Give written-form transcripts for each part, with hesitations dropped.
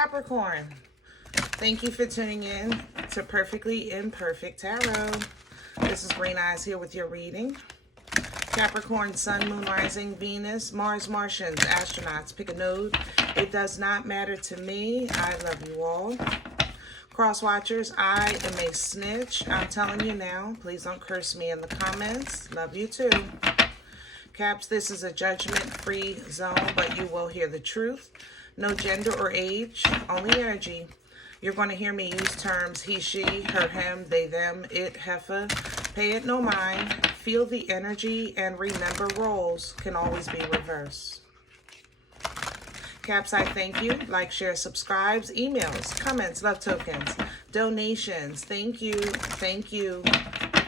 Capricorn, thank you for tuning in to Perfectly Imperfect Tarot. This is Green Eyes here with your reading. Capricorn, Sun, Moon, Rising, Venus, Mars, Martians, astronauts. Pick a node. It does not matter to me. I love you all. Cross watchers, I am a snitch. I'm telling you now. Please don't curse me in the comments. Love you too. Caps, this is a judgment-free zone, but you will hear the truth. No gender or age, only energy. You're going to hear me use terms he, she, her, him, they, them, it, heifer. Pay it no mind. Feel the energy and remember roles can always be reversed. Caps, I thank you. Like, share, subscribes, emails, comments, love tokens, donations. Thank you,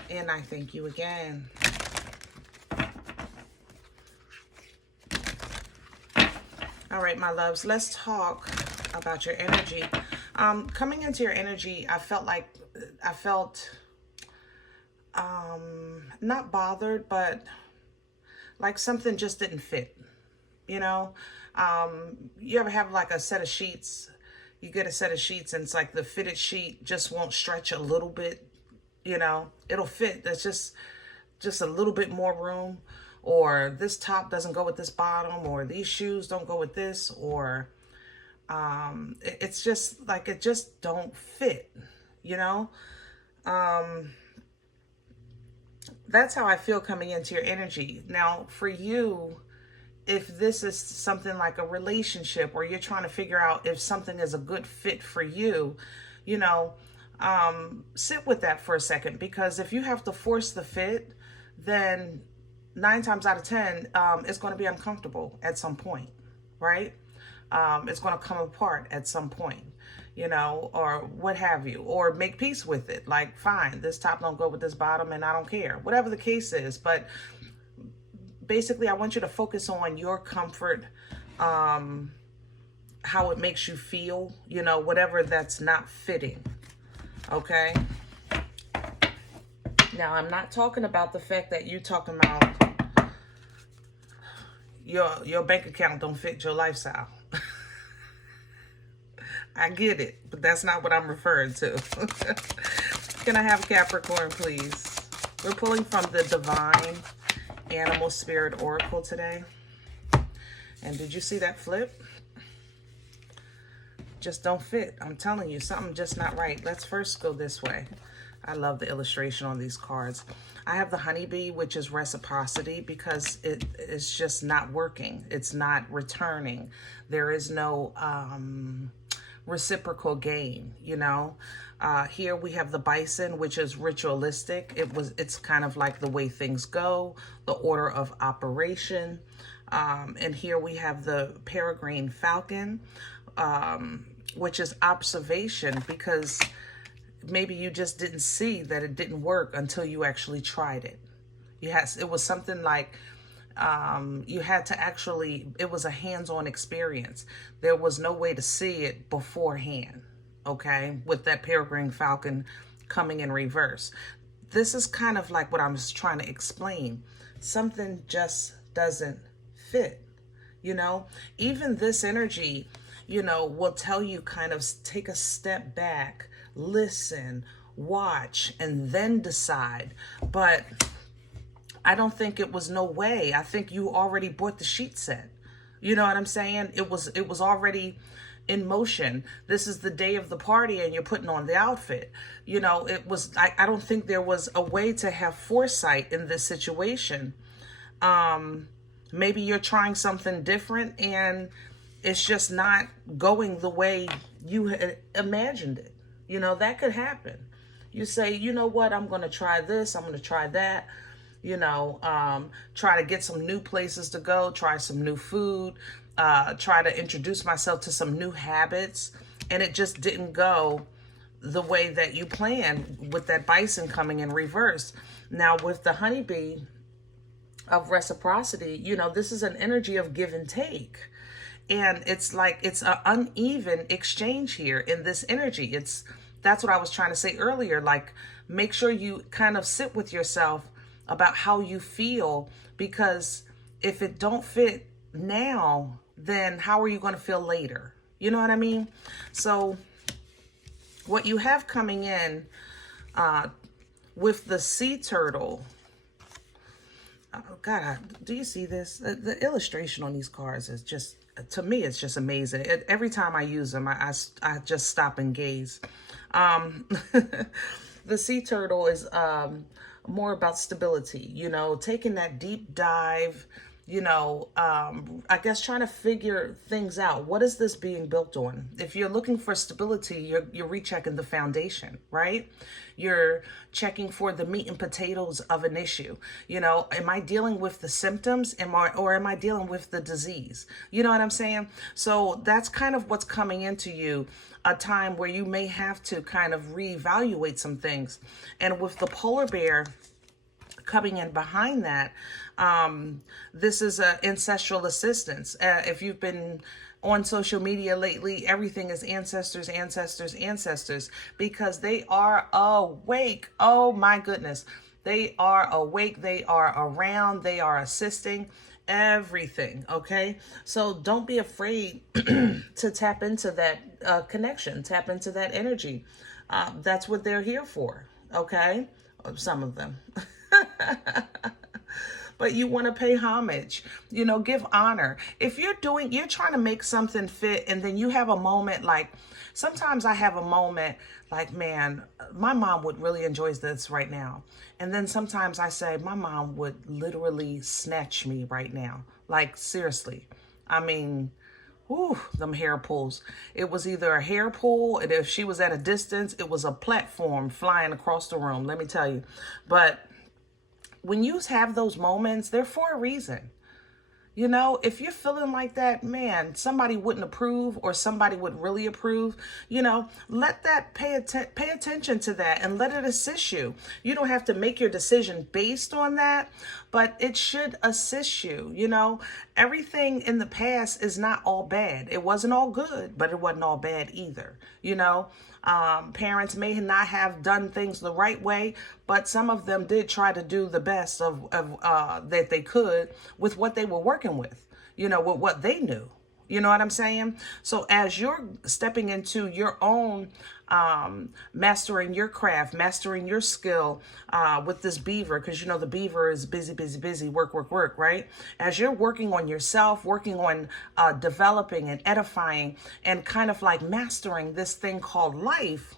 and I thank you again. All right, my loves, let's talk about your energy. Coming into your energy, I felt not bothered, but like something just didn't fit, you know? You ever have like a set of sheets? You get a set of sheets and it's like the fitted sheet just won't stretch a little bit, you know? It'll fit, there's just a little bit more room. Or this top doesn't go with this bottom, or these shoes don't go with this, or it's just like it just don't fit, you know? That's how I feel coming into your energy. Now, for you, if this is something like a relationship or you're trying to figure out if something is a good fit for you, you know, sit with that for a second, because if you have to force the fit, then 9 times out of 10, it's going to be uncomfortable at some point, right? It's going to come apart at some point, you know, or what have you, or make peace with it. Like, fine, this top don't go with this bottom and I don't care, whatever the case is. But basically, I want you to focus on your comfort, how it makes you feel, you know, whatever that's not fitting, okay? Now, I'm not talking about the fact that you're talking about your bank account don't fit your lifestyle. I get it, but that's not what I'm referring to. Can I have Capricorn, please? We're pulling from the Divine Animal Spirit Oracle today. And did you see that flip? Just don't fit. I'm telling you, something just not right. Let's first go this way. I love the illustration on these cards. I have the honeybee, which is reciprocity, because it is just not working. It's not returning. There is no reciprocal gain, you know. Here we have the bison, which is ritualistic. It's kind of like the way things go, the order of operation. And here we have the peregrine falcon, which is observation, because maybe you just didn't see that it didn't work until you actually tried it. It was something like you had to actually, it was a hands-on experience. There was no way to see it beforehand, okay, with that peregrine falcon coming in reverse. This is kind of like what I was trying to explain. Something just doesn't fit, you know? Even this energy, you know, will tell you kind of take a step back, listen, watch, and then decide. But I don't think it was no way. I think you already bought the sheet set. You know what I'm saying? It was already in motion. This is the day of the party and you're putting on the outfit. You know, I don't think there was a way to have foresight in this situation. Maybe you're trying something different and it's just not going the way you had imagined it. You know, that could happen. You say, you know what, I'm going to try this, I'm going to try that, you know, try to get some new places to go, try some new food, try to introduce myself to some new habits, and it just didn't go the way that you planned with that bison coming in reverse. Now, with the honeybee of reciprocity, you know, this is an energy of give and take. And it's like, it's an uneven exchange here in this energy. That's what I was trying to say earlier. Like, make sure you kind of sit with yourself about how you feel, because if it don't fit now, then how are you going to feel later? You know what I mean? So what you have coming in with the sea turtle, oh God, do you see this? The illustration on these cards is just, to me, it's just amazing. Every time I use them, I just stop and gaze. The sea turtle is more about stability, you know, taking that deep dive, you know, I guess trying to figure things out. What is this being built on? If you're looking for stability, you're rechecking the foundation, right? You're checking for the meat and potatoes of an issue. You know, am I dealing with the symptoms? Or am I dealing with the disease? You know what I'm saying? So that's kind of what's coming into you, a time where you may have to kind of reevaluate some things. And with the polar bear coming in behind that, this is ancestral assistance. If you've been on social media lately, everything is ancestors, ancestors, ancestors, because they are awake. Oh my goodness. They are awake. They are around. They are assisting everything. Okay. So don't be afraid to tap into that connection, tap into that energy. That's what they're here for. Okay. Some of them. But you want to pay homage, you know, give honor. If you're trying to make something fit, and then you have a moment, like sometimes I have a moment like, man, my mom would really enjoy this right now. And then sometimes I say, my mom would literally snatch me right now. Like, seriously. I mean, whew, them hair pulls. It was either a hair pull, and if she was at a distance, it was a platform flying across the room, let me tell you. But when you have those moments, they're for a reason. You know, if you're feeling like that, man, somebody wouldn't approve, or somebody would really approve, you know, let that pay attention to that and let it assist you. You don't have to make your decision based on that, but it should assist you. You know, everything in the past is not all bad. It wasn't all good, but it wasn't all bad either. You know, parents may not have done things the right way, but some of them did try to do the best of that they could with what they were working with, you know, with what they knew. You know what I'm saying? So as you're stepping into your own mastering your craft, mastering your skill with this beaver, because you know the beaver is busy, busy, busy, work, work, work, right? As you're working on yourself, working on developing and edifying and kind of like mastering this thing called life,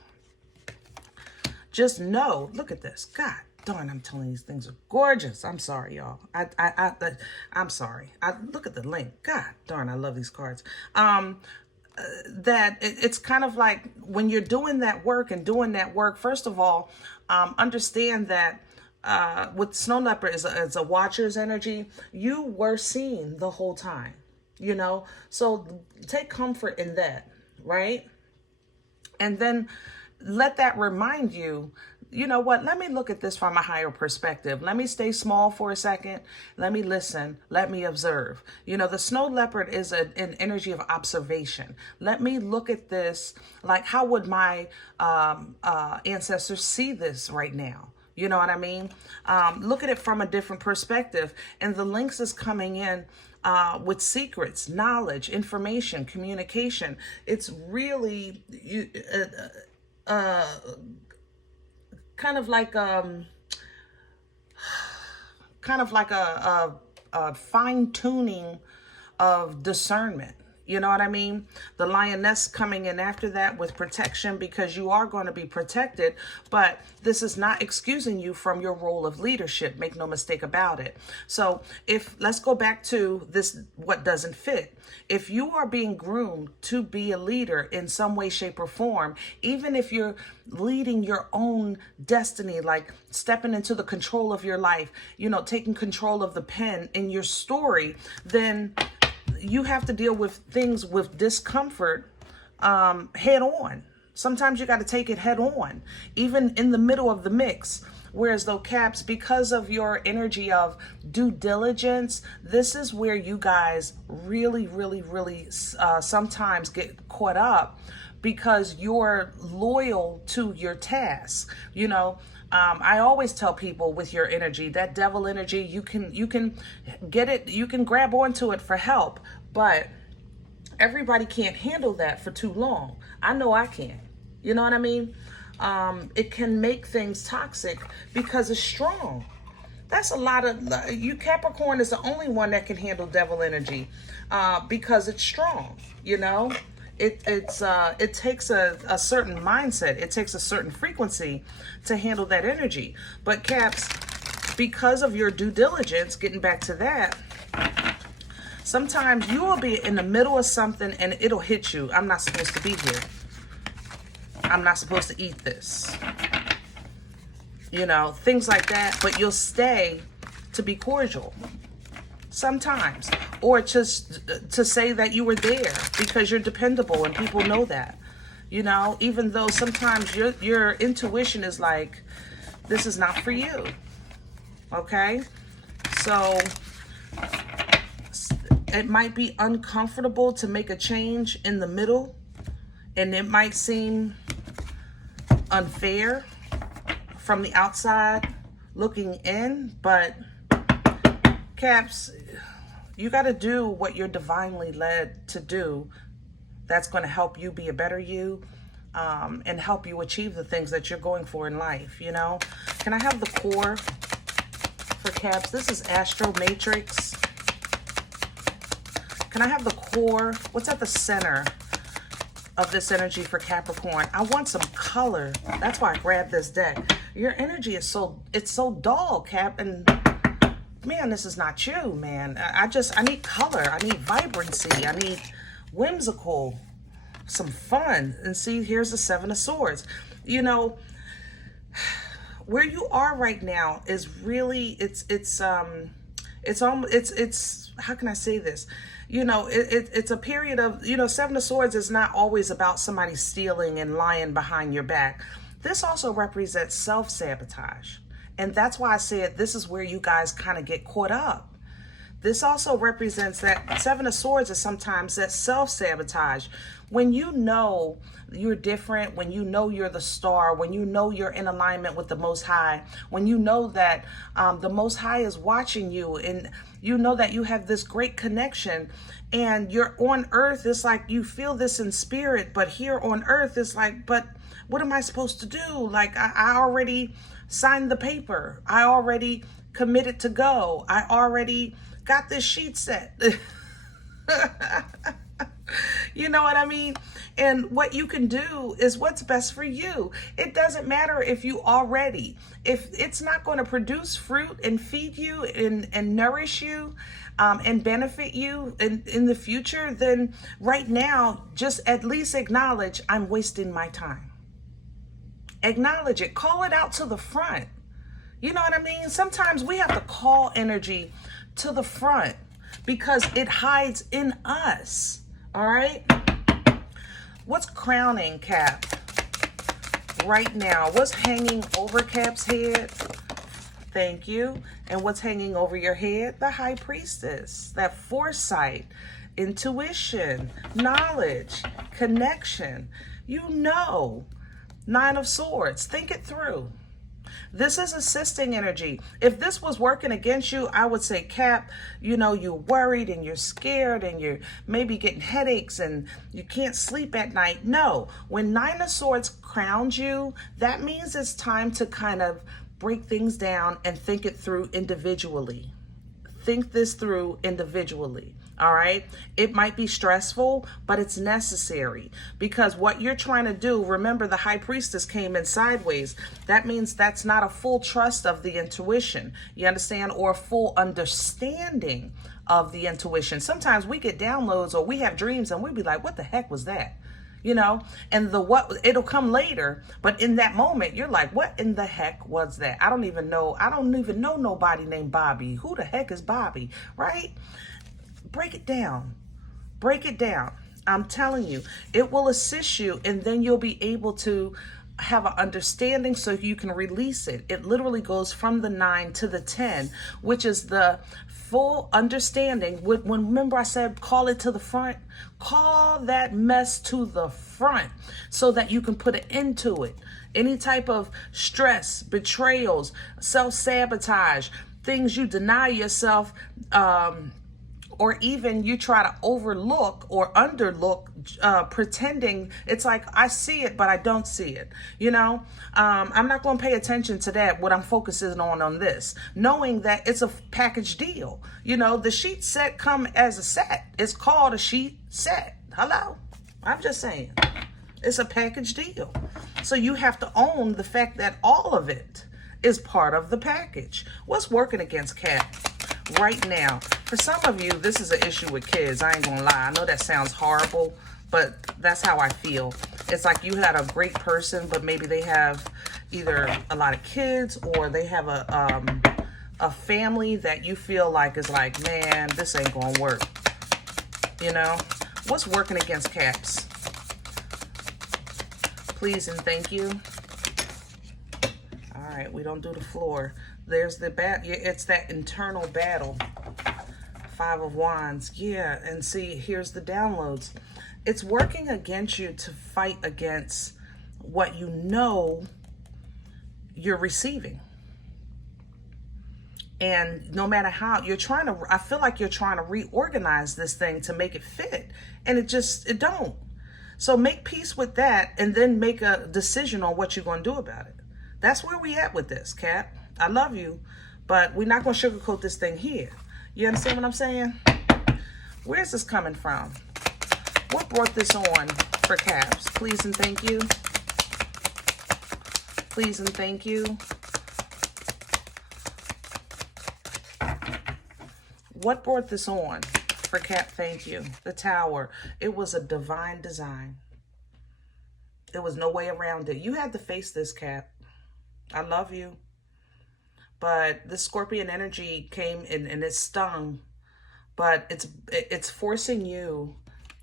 just know, look at this. God darn, I'm telling you, these things are gorgeous. I'm sorry, y'all. I'm sorry. Look at the link. God darn, I love these cards. That it's kind of like when you're doing that work, first of all, understand that with Snow Leopard is a watcher's energy, you were seen the whole time, you know? So take comfort in that, right? And then let that remind you, you know what, let me look at this from a higher perspective. Let me stay small for a second. Let me listen. Let me observe. You know, the Snow Leopard is an energy of observation. Let me look at this, like, how would my ancestors see this right now? You know what I mean? Look at it from a different perspective. And the links is coming in with secrets, knowledge, information, communication. It's really kind of like a fine-tuning of discernment. You know what I mean? The lioness coming in after that with protection, because you are going to be protected, but this is not excusing you from your role of leadership. Make no mistake about it. So let's go back to this, what doesn't fit. If you are being groomed to be a leader in some way, shape, or form, even if you're leading your own destiny, like stepping into the control of your life, you know, taking control of the pen in your story, then you have to deal with things with discomfort head on. Sometimes you got to take it head on, even in the middle of the mix. Whereas though Caps, because of your energy of due diligence, this is where you guys really, really, really sometimes get caught up, because you're loyal to your task. You know, I always tell people with your energy, that devil energy, you can get it, you can grab onto it for help, but everybody can't handle that for too long. I know I can. You know what I mean? It can make things toxic because it's strong. That's a lot of, you Capricorn is the only one that can handle devil energy because it's strong, you know? It takes a certain mindset. It takes a certain frequency to handle that energy. But Caps, because of your due diligence, getting back to that, sometimes you will be in the middle of something and it'll hit you. I'm not supposed to be here. I'm not supposed to eat this. You know, things like that. But you'll stay to be cordial sometimes. Or just to say that you were there because you're dependable and people know that. You know, even though sometimes your intuition is like, this is not for you. Okay? So it might be uncomfortable to make a change in the middle, and it might seem unfair from the outside looking in, but Caps, you got to do what you're divinely led to do. That's going to help you be a better you, and help you achieve the things that you're going for in life, you know? Can I have the core for Caps? This is Astro Matrix. Can I have the core? What's at the center of this energy for Capricorn? I want some color. That's why I grabbed this deck. Your energy is it's so dull, Cap, and man, this is not you, man. I need color. I need vibrancy. I need whimsical, some fun. And see, here's the Seven of Swords. You know, where you are right now is really, it's how can I say this? You know, it's a period of, you know, Seven of Swords is not always about somebody stealing and lying behind your back. This also represents self-sabotage. And that's why I said this is where you guys kind of get caught up. This also represents that Seven of Swords is sometimes that self-sabotage. When you know you're different, when you know you're the star, when you know you're in alignment with the Most High, when you know that the Most High is watching you, and you know that you have this great connection, and you're on earth, it's like you feel this in spirit, but here on earth, it's like, but what am I supposed to do? Like, I already signed the paper. I already committed to go. I already got this sheet set. You know what I mean? And what you can do is what's best for you. It doesn't matter if if it's not going to produce fruit and feed you and nourish you and benefit you in the future, then right now, just at least acknowledge I'm wasting my time. Acknowledge it. Call it out to the front. You know what I mean? Sometimes we have to call energy to the front because it hides in us. All right? What's crowning Cap right now? What's hanging over Cap's head? Thank you. And what's hanging over your head? The High Priestess. That foresight, intuition, knowledge, connection. You know. Nine of Swords. Think it through. This is assisting energy. If this was working against you, I would say, Cap, you know, you're worried and you're scared and you're maybe getting headaches and you can't sleep at night. No, when Nine of Swords crowns you, that means it's time to kind of break things down and think it through individually. Think this through individually. All right. It might be stressful, but it's necessary because what you're trying to do, remember the High Priestess came in sideways. That means that's not a full trust of the intuition. You understand? Or a full understanding of the intuition. Sometimes we get downloads or we have dreams and we be like, what the heck was that? You know, and it'll come later. But in that moment, you're like, what in the heck was that? I don't even know nobody named Bobby. Who the heck is Bobby? Right? Break it down. Break it down. I'm telling you, it will assist you, and then you'll be able to have an understanding so you can release it. It literally goes from the 9 to the 10, which is the full understanding. When remember I said call it to the front? Call that mess to the front so that you can put an end to it. Any type of stress, betrayals, self-sabotage, things you deny yourself, or even you try to overlook or underlook, pretending it's like I see it, but I don't see it. I'm not going to pay attention to that. What I'm focusing on this, knowing that it's a package deal. The sheet set come as a set. It's called a sheet set. Hello, I'm just saying, it's a package deal. So you have to own the fact that all of it is part of the package. What's working against Cap right now? For some of you, this is an issue with kids. I ain't gonna lie. I know that sounds horrible, but that's how I feel. It's like you had a great person, but maybe they have either a lot of kids or they have a family that you feel like is like, man, this ain't gonna work. What's working against Caps? Please and thank you. All right, we don't do the floor. There's the it's that internal battle. 5 of Wands. Yeah, and see, here's the downloads. It's working against you to fight against what you're receiving. And no matter how you're trying to, I feel like you're trying to reorganize this thing to make it fit. And it don't. So make peace with that and then make a decision on what you're going to do about it. That's where we at with this, Cap. I love you, but we're not going to sugarcoat this thing here. You understand what I'm saying? Where's this coming from? What brought this on for Caps? Please and thank you. Please and thank you. What brought this on for Cap? Thank you. The Tower. It was a divine design. There was no way around it. You had to face this, Cap. I love you. But the Scorpion energy came in and it stung. But it's forcing you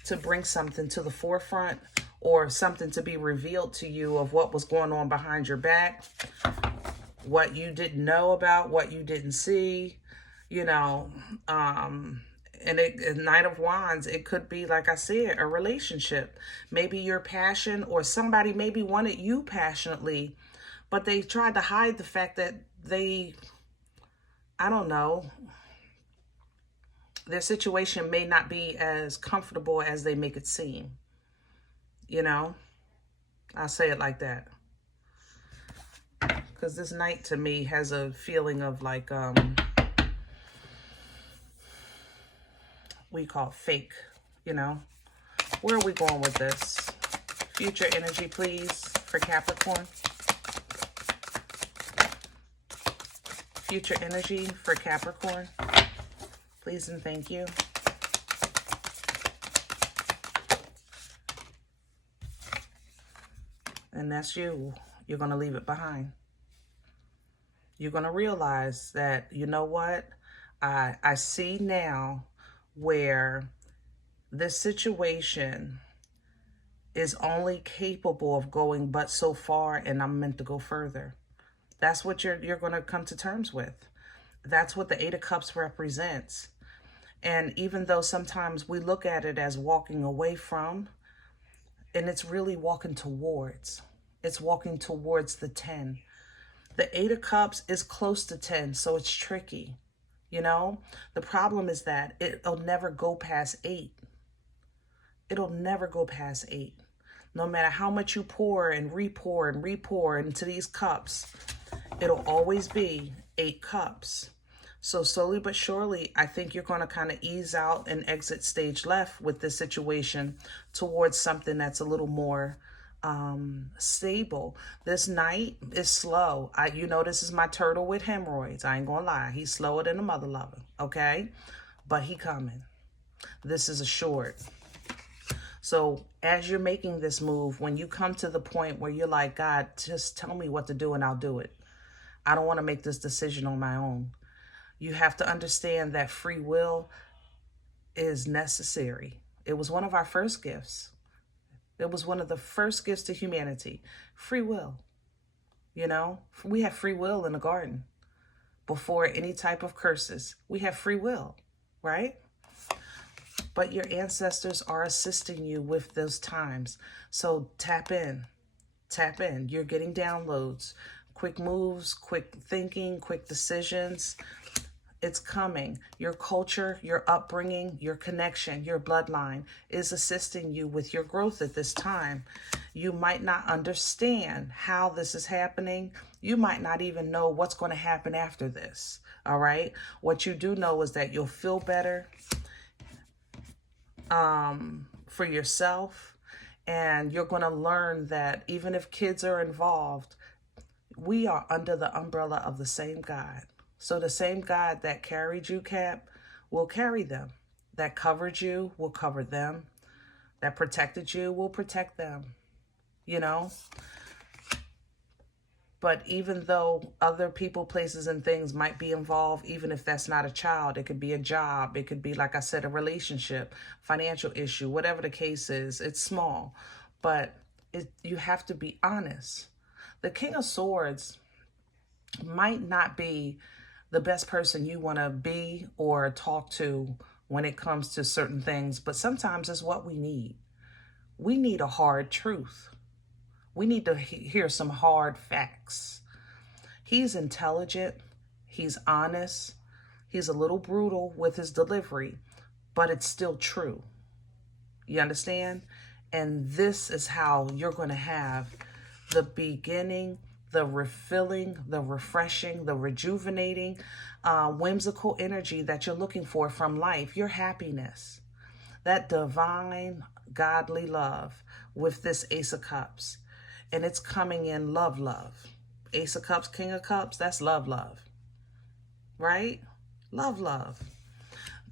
to bring something to the forefront or something to be revealed to you of what was going on behind your back, what you didn't know about, what you didn't see. And Knight of Wands, it could be, like I said, a relationship. Maybe your passion, or somebody maybe wanted you passionately, but they tried to hide the fact that I don't know, their situation may not be as comfortable as they make it seem. I'll say it like that. Because this Knight to me has a feeling of like, we call it fake, Where are we going with this? Future energy, please, for Capricorn. Future energy for Capricorn. Please and thank you. And that's you. You're going to leave it behind. You're going to realize that, you know what? I see now where this situation is only capable of going but so far, and I'm meant to go further. That's what you're going to come to terms with. That's what the 8 of Cups represents. And even though sometimes we look at it as walking away from, and it's really walking towards. It's walking towards the 10. The 8 of Cups is close to 10, so it's tricky. The problem is that it'll never go past 8. It'll never go past 8. No matter how much you pour and re-pour into these cups, it'll always be 8 cups. So slowly but surely, I think you're going to kind of ease out and exit stage left with this situation towards something that's a little more stable. This Knight is slow. This is my turtle with hemorrhoids. I ain't gonna lie. He's slower than a mother lover, okay? But he coming. This is assured. So as you're making this move, when you come to the point where you're like, God, just tell me what to do and I'll do it. I don't want to make this decision on my own. You have to understand that free will is necessary. It was one of our first gifts. It was one of the first gifts to humanity. Free will. We have free will in the garden. Before any type of curses, we have free will, right? But your ancestors are assisting you with those times. So tap in. Tap in. You're getting downloads. Quick moves, quick thinking, quick decisions. It's coming. Your culture, your upbringing, your connection, your bloodline is assisting you with your growth at this time. You might not understand how this is happening. You might not even know what's going to happen after this. All right. What you do know is that you'll feel better for yourself. And you're going to learn that even if kids are involved, we are under the umbrella of the same God. So the same God that carried you, Cap, will carry them. That covered you will cover them. That protected you will protect them. You know? But even though other people, places, and things might be involved, even if that's not a child, it could be a job. It could be, like I said, a relationship, financial issue, whatever the case is. It's small. But you have to be honest. The King of Swords might not be the best person you want to be or talk to when it comes to certain things, but sometimes it's what we need. We need a hard truth. We need to hear some hard facts. He's intelligent. He's honest. He's a little brutal with his delivery, but it's still true. You understand? And this is how you're going to have the beginning, the refilling, the refreshing, the rejuvenating, whimsical energy that you're looking for from life, your happiness, that divine, godly love with this Ace of Cups. And it's coming in love, love. Ace of Cups, King of Cups, that's love, love. Right? Love, love.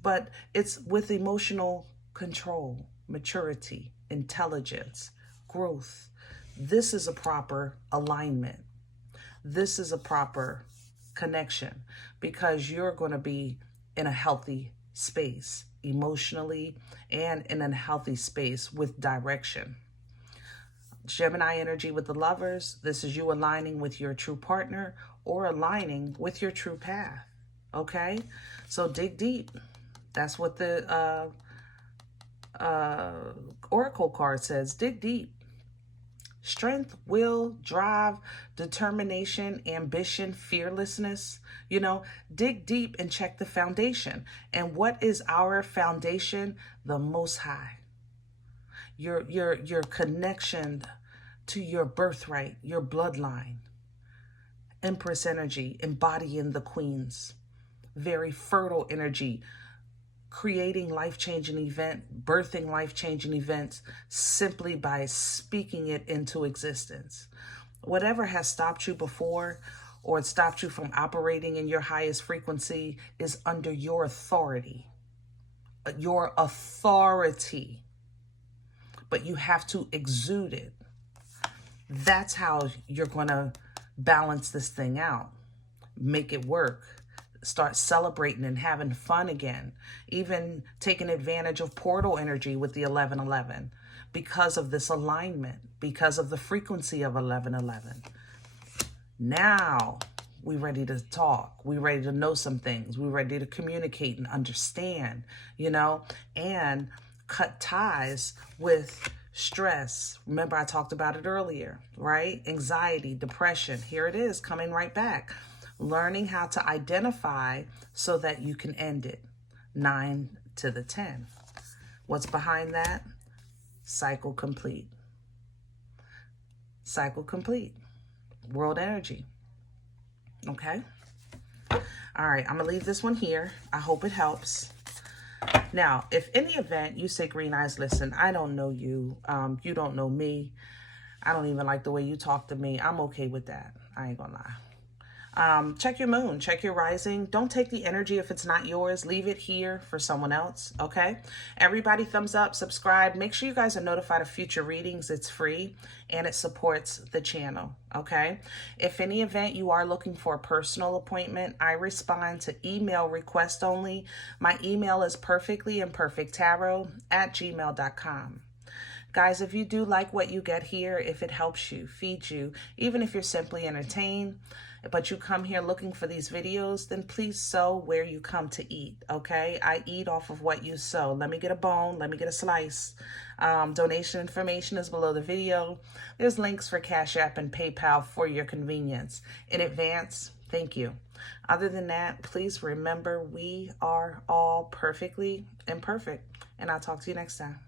But it's with emotional control, maturity, intelligence, growth. This is a proper alignment. This is a proper connection because you're going to be in a healthy space emotionally and in a healthy space with direction. Gemini energy with the Lovers. This is you aligning with your true partner or aligning with your true path. Okay? So dig deep. That's what the Oracle card says. Dig deep. Strength, will, drive, determination, ambition, fearlessness. You know, dig deep and check the foundation. And what is our foundation? The Most High. Your connection to your birthright, your bloodline. Empress energy, embodying the queens. Very fertile energy. Creating life-changing event, birthing life-changing events simply by speaking it into existence. Whatever has stopped you before or stopped you from operating in your highest frequency is under your authority. Your authority. But you have to exude it. That's how you're going to balance this thing out. Make it work. Start celebrating and having fun again. Even taking advantage of portal energy with the 1111 because of this alignment, because of the frequency of 1111. Now we're ready to talk. We're ready to know some things. We're ready to communicate and understand, you know, and cut ties with stress. Remember, I talked about it earlier, right? Anxiety, depression. Here it is coming right back. Learning how to identify so that you can end it. 9 to the 10. What's behind that? Cycle complete. Cycle complete. World energy. Okay? All right, I'm going to leave this one here. I hope it helps. Now, if any event you say, Green Eyes, listen, I don't know you. You don't know me. I don't even like the way you talk to me. I'm okay with that. I ain't going to lie. Check your moon, check your rising. Don't take the energy if it's not yours. Leave it here for someone else, okay? Everybody thumbs up, subscribe. Make sure you guys are notified of future readings. It's free and it supports the channel, okay? If any event you are looking for a personal appointment, I respond to email request only. My email is perfectlyimperfecttarot@gmail.com. Guys, if you do like what you get here, if it helps you, feeds you, even if you're simply entertained, but you come here looking for these videos, then please sow where you come to eat, okay? I eat off of what you sow. Let me get a bone. Let me get a slice. Donation information is below the video. There's links for Cash App and PayPal for your convenience. In advance, Thank you. Other than that, please remember we are all perfectly imperfect. And I'll talk to you next time.